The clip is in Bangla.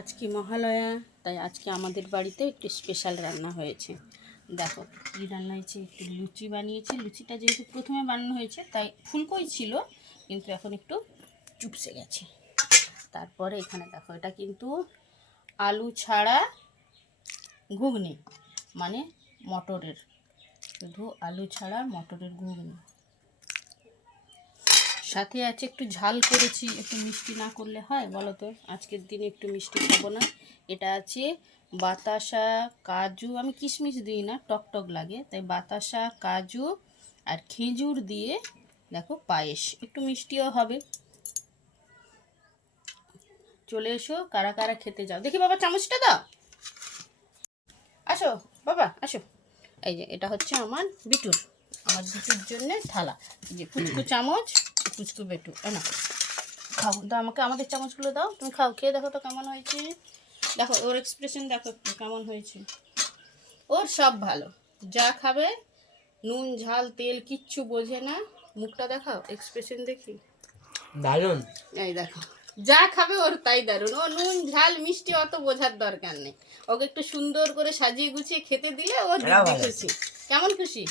আজকে মহালয়া, তাই আজকে আমাদের বাড়িতে একটু স্পেশাল রান্না হয়েছে। দেখো কী রান্না হয়েছে, একটু লুচি বানিয়েছি। লুচিটা যেহেতু প্রথমে বানানো হয়েছে তাই ফুলকোই ছিল, কিন্তু এখন একটু চুপসে গেছে। তারপরে এখানে দেখো, এটা কিন্তু আলু ছাড়া ঘুগনি, মানে মটরের, শুধু আলু ছাড়া মটরের ঘুগনি। সাথে আছে একটু ঝাল করেছি, একটু মিষ্টি না করলে হয় বলো তো? আজকের দিনে একটু মিষ্টি খাবো না। এটা আছে বাতাসা, কাজু, আমি কিশমিশ দিই না, টক টক লাগে, তাই বাতাসা, কাজু আর খেজুর দিয়ে দেখো পায়েস, একটু মিষ্টিও হবে। চলে এসো, কারা কারা খেতে যাও দেখি। বাবা চামচটা দাও, আসো বাবা আসো। এই যে এটা হচ্ছে আমার বিটুর জন্য থালা, যে পুচকু চামচ, পুচকু বেটু, না খাও, দাও আমাকে আমাদের চামচগুলো দাও, তুমি খাও, খেয়ে দেখো তো কেমন হয়েছে। দেখো ওর এক্সপ্রেশন দেখো একটু কেমন হয়েছে। ওর সব ভালো, যা খাবে, নুন ঝাল তেল কিচ্ছু বোঝে না। মুখটা দেখাও, এক্সপ্রেশন দেখি, দারুণ। এই দেখো, যা খাবে ওর তাই দারুণ। ও নুন ঝাল মিষ্টি অত বোঝার দরকার নেই, ওকে একটু সুন্দর করে সাজিয়ে গুছিয়ে খেতে দিলে ও দিব্যি খুশি। কেমন খুশি?